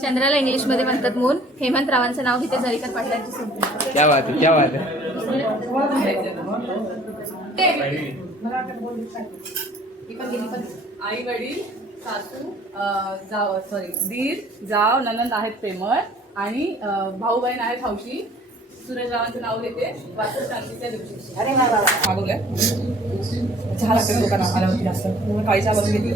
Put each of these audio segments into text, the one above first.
चंद्राला English मध्ये म्हणतात moon. Hemant रावांचं नाव घेते जरीकर पाटलांची सून. क्या बात है, क्या बात है. आई वडील सासू जाव सॉरी दीर जाव ननंद आहेत प्रेमळ आणि भाऊ बहीण आहेत हौशी. सूरजरावांचं नाव घेते वास्तू शांतीच्या दिवशी. अरे मागवलंय चहा लागते लोकांना आला होती जास्त काही चहा बनवून घेतली.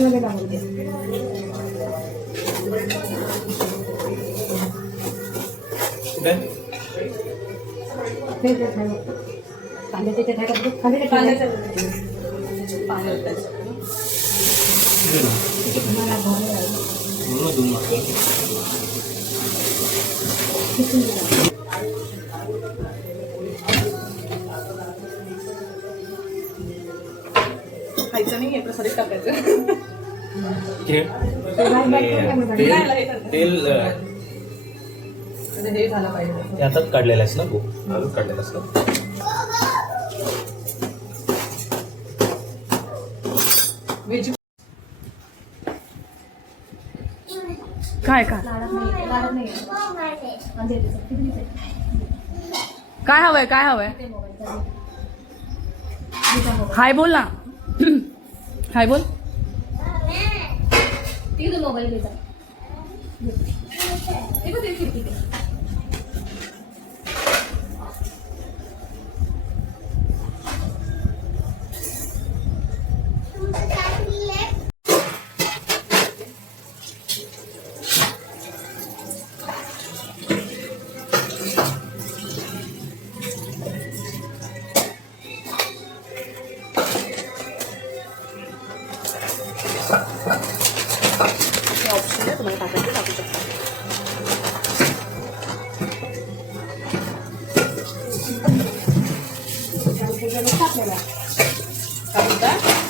मध्ये लागते खायचं नाही प्रसारित टाकायचं. तेल हे झालं पाहिजे त्यातच काढलेलं आहेस ना तू. आजच काढलेलं आहेस ना. काय काय हवंय काय हवंय. हाय बोल ना. हाय बोल. ठीक आहे मोबाईल घ्यायचा. ऑप्शन आहे तुम्हाला टाकायचं टाकू शकता.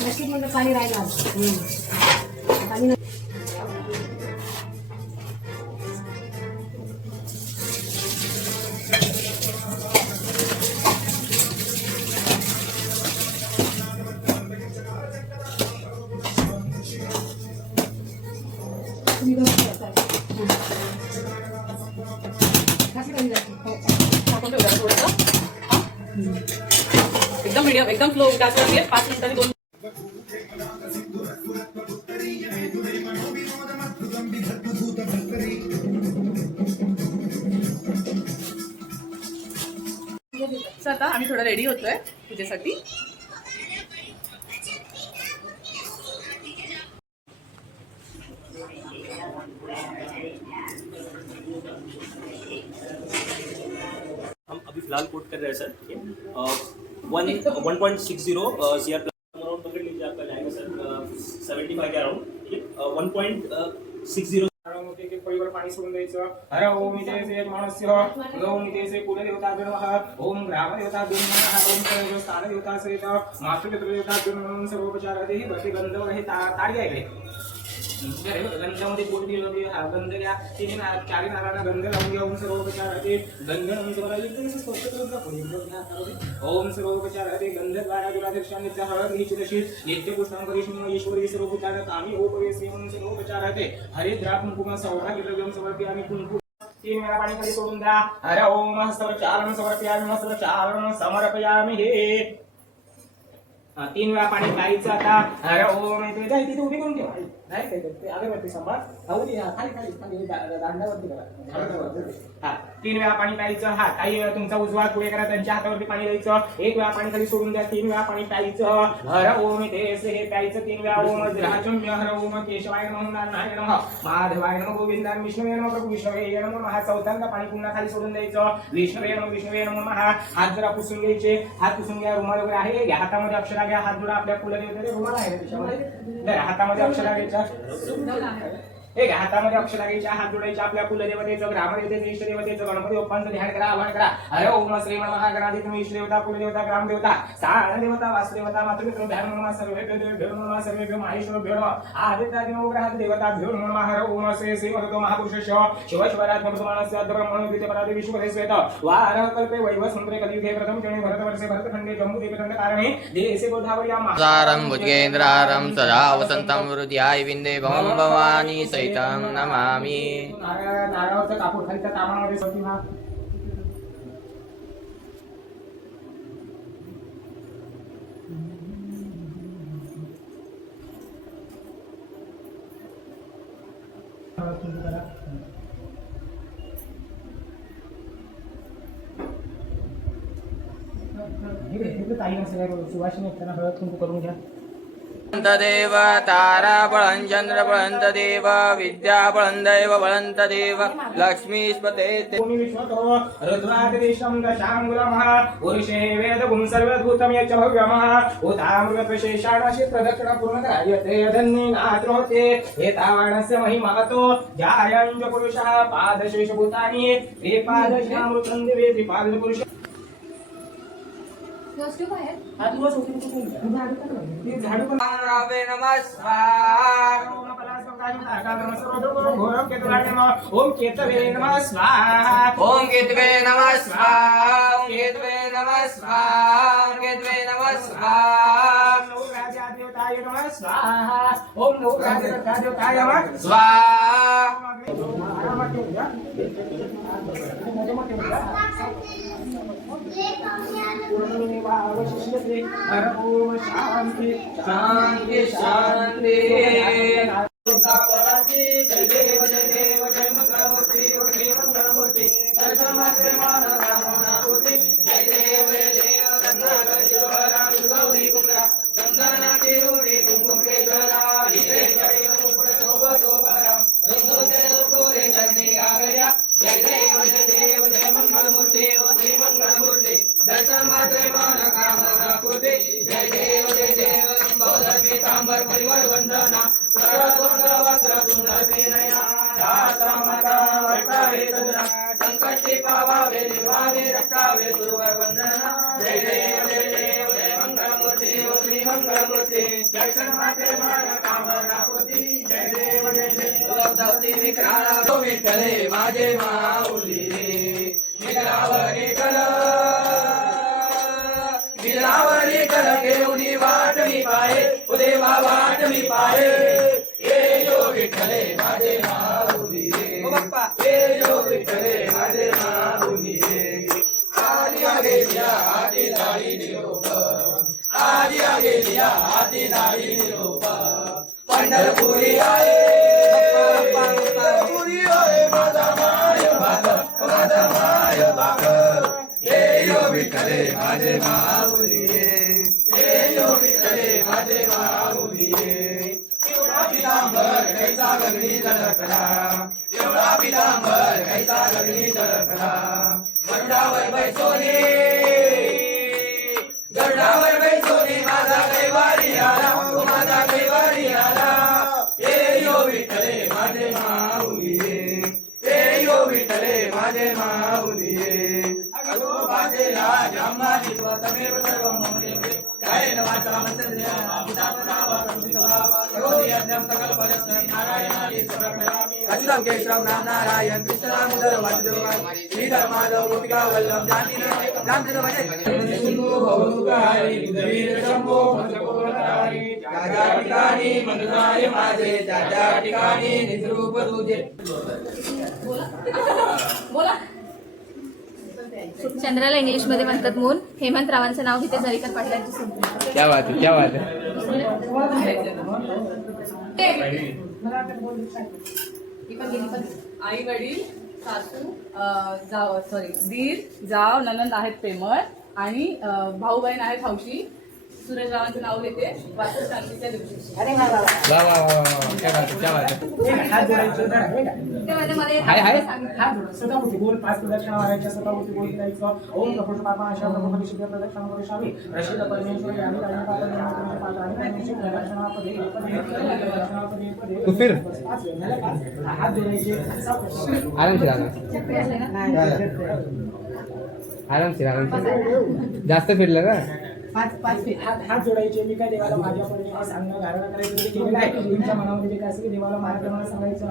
नशीब म्हणजे पाणी राहिलं. एकदम मीडियम एकदम स्लो गॅसवर घे. 5 मिनिटांनी 2 आता आम्ही थोडं रेडी होतोय पूजेसाठी. हम अभी फिलहाल कोट कर रहे हैं सर. 1.60 CR अराउंड पकड़ लीजिए. आपका जाएगा सर 75 के अराउंड. ठीक है. 1.60 परिवार पाणी सोडून द्यायचं. हर ओम इथे मानस्य ओम इथे कुलदेवता नमः ओम ग्रामदेवता नमः ओम सर्व स्थान देवता सहित मातृदेवता नमः सर्वोपचार देहि प्रतिगंध हे ताडी आहे. गंधामध्ये कोणती गंध घ्या. 4 नारायण गंध लावून घ्या. ओम सर्वोपचार गंध ओम सर्वोपचार गंध द्वारा दुरादर्शांचा हळद निश्चित नित्य पुष्पांकरिष्ण ईश्वरी सर्वोपचार कामी ओपवेसी ओम सर्वोपचार हरे द्राप कुंकुम सौभाग्य द्रव्यम समर्पयामि कुंकुम. 3 वेळा पाणी खाली सोडून द्या. हर ओम हस्तचारण समर्पयामि हस्तचारण समर्पयामि. हे 3 वेळा पाणी प्यायचं. आता हर ओम इथे उभी करून ठेवा. नाही काही ते अगरबत्ती सांभाळ खाऊन या खाली खाली खाली दांडावरती करा हा 3 वेळा पाणी प्यायचं हा काही तुमचा उजवा पुढे करा त्यांच्या हातावरती पाणी द्यायचं 1 वेळा पाणी खाली सोडून द्या 3 वेळा पाणी प्यायचं हर ओम तेस हे प्यायचं 3 वेळा ओम राजम्य हर ओम केशवाय नमः नारायणाय नमः माधवाय नमः गोविंदाय विष्णुवे नमः प्रभू विष्णुवे नमः महा चौथ्यांदा पाणी पुन्हा खाली सोडून द्यायचं विष्णुवे नमः महा हात जरा पुसून घ्यायचे हात पुसून घ्या रुमाल वगैरे आहे घ्या हातामध्ये अक्षरा घ्या हात जोडा आपल्या कुलदेवतेचे रुमाल आहे त्याच्यामध्ये हातामध्ये अक्षरा घ्यायच्या एक हातामध्ये अक्षरा घ्यायच्या हात जोडायच्या आपल्या कुलदेवतेचं ग्रामदेवतेचं इष्टदेवतेचं गणपती बाप्पांचं ध्यान करा आवाहन करा हरे ओम श्री महागणाधिपती तुम्ही इष्टदेवता कुलदेवता ग्रामदेवता स्थानदेवता वासुदेवता मातृपितृ ध्यान नमः सर्वेभ्यो नमः सर्वेभ्यो महेश्वरभ्यो नमः आदित्यादि नवग्रहादि देवताभ्यो नमः हरे ओम श्री श्री भगवतो महापुरुषस्य शिव शिवरात्मकमानस्य ब्रह्मणो द्वितीयपरादि विश्वपदे श्वेत वारः कल्पे वैवस्वंत्रे कलियुगे प्रथम चरणे भरतवर्षे भरतखण्डे जम्बूद्वीपखण्ड कारणे देशे गोदावर्यां सारं भुजगेन्द्रारं सदा वसन्तं हृदयाय विन्दे भवं भवानी सहितं नमामि नारळाचं कापूर खाली त्या तामामध्ये सोडून हा ताई सुवासिनी त्यांना हळद कुंकू करून घ्या देव तारा बळं चंद्र बळंत देव विद्या बळं दैव बळंत देव लक्ष्मीस्पते भूमि विश्वतो रुद्रादिशं दशांगुलमः पुरुषे वेदगुं सर्वभूतं यच्च भव्यमः उदामृत विशेषाणाशि प्रदक्षिणा पूर्ण करायते धन्येनात्रोते एतावाणस्य महिमातो जायञ्च पुरुषः पादशेष भूतानि त्रिपादश्यामृतं दिवे त्रिपाद पुरुष रावे नमस्कार ओम केतवे नमः स्वाहा ओम केतवे नमः स्वाहा ओम केतवे नमः स्वाहा केतवे नमः स्वाहा ओम राजादेवताय नमः स्वाहा ओम राजादेवताय नमः स्वाहा शांति शांति शांति जय देव जय मंगलमूर्ति जय मंगलमूर्ति दर्शन मात्र मानव कामना होती जय देव गौरी कुमरा चंदना की रूढ़ी कुमकुम के जला हिरे जड़े मुकुट शोभा रंगोरे जगनी आ गया जय देव जय मंगलमूर्ति श्री मंगलमूर्ति दर्शन मात्र मानव कामना होती जय देव लंबोदर पीतांबर परिवार वंदना संकष्टी पावावे निर्वावे रक्षावे गुरुवर वंदना जय देव जय मंगलमूर्ति श्री मंगलमूर्ति दर्शन मात्र मानव कामना होती जय देव विक्राला विठ्ठले माझे माऊली विक्रावरी कल घेऊन वाट मी पाहे उदेवा वाट मी पाहे ये यो विठ्ठले माझे माऊली ये यो विठ्ठले माझे माऊली आधी आगे लिया आधी दाढी निरोप आधी आगे लिया आधी दाढी निरोप पंढरपुरी आहे पंढरपुरी आहे माझा माय बाग ये यो विठ्ठले माझे माऊली ये यो विठ्ठले माझे माऊली एवढा पितांबर कैसा गगनी झळकला एवढा पितांबर कैसा गगनी झळकला गरुडावर बैसोनी माझा कैवारी आला माझा कैवारी आला ये यो विठ्ठले माझे माऊली ये यो विठ्ठले माझे माऊली अगो बाजेला जांबाली तमेव सर्व मोरे काय नवाचा मंत्रज्ञा पितापनावा करुणितवा करोति अज्ञं सकलपरस्मै नारायणाय समर्पयामि अच्युतं केशवं नाम नारायण कृष्णदामोदर वासुदेवाय श्रीधर माधव गोपिका वल्लभ जानकी वने सिंधु भवदुकारि वीर शंभो मंत्रपुरधारी जागा ठिकाणी मंत्राय माझे जागा ठिकाणी निजरूप तुझे बोला चंद्राला इंग्लिश मध्ये म्हणतात मून हेमंत रावांचं नाव घेते जरीकर पाटलांची सून क्या बात है आई वडील सासू जाव दीर जाव ननंद आहेत प्रेमळ आणि भाऊ बहीण आहेत हौशी. सुरेशरावांचं नाव घेते वास्तुशांतीच्या दिवशी. वा वा वा वा वा. क्या बात है, क्या बात है. हात जोडायचे जरा, हे का? ते मध्ये मध्ये हाय हाय. हात जोडा. स्वतःभोवती गोल 5 प्रदक्षिणा मारायच्या. स्वतःभोवती गोल फिरायचं. ओम नमो पापा अशा प्रभू शिव प्रदक्षिणा करू रशीद परमेश्वर आम्ही राणी पापा नमो पापा आणि परमेश्वर प्रदक्षिणा पदे प्रदक्षिणा पदे. तू फिर. हात जोडायचे. आरामशीर आरामशीर. जास्त फिरलं का. हात जोडायचे. मी काय देवाला माझ्या परीने सांगणं धारणा करायचं ते केलेलं आहे. तुमच्या मनामध्ये जे काय असेल ते देवाला माझ्या मला सांगायचं.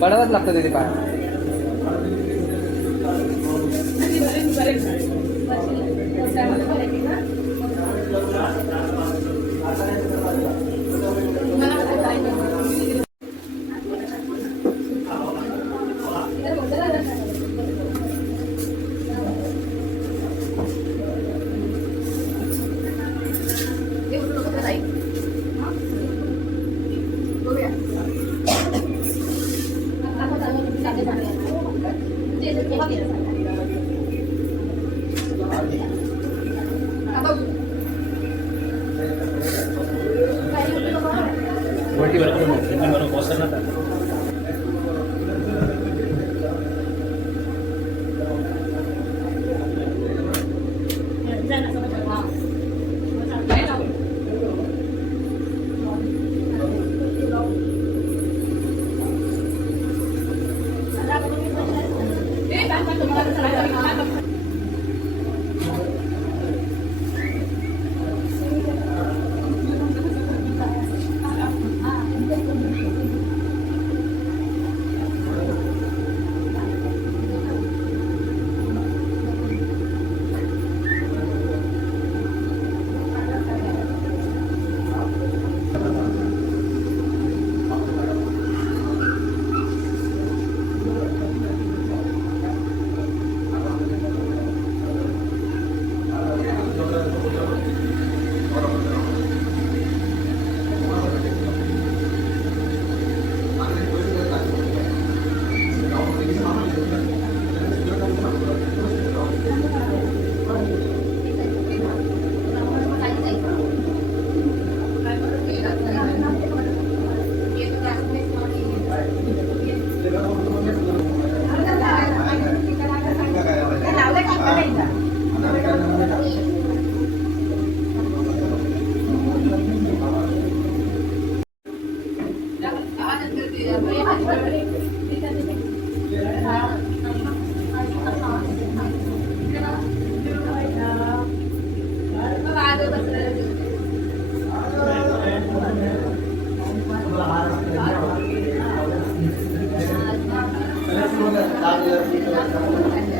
पडावंच लागतं तिथे पाय. Thank you.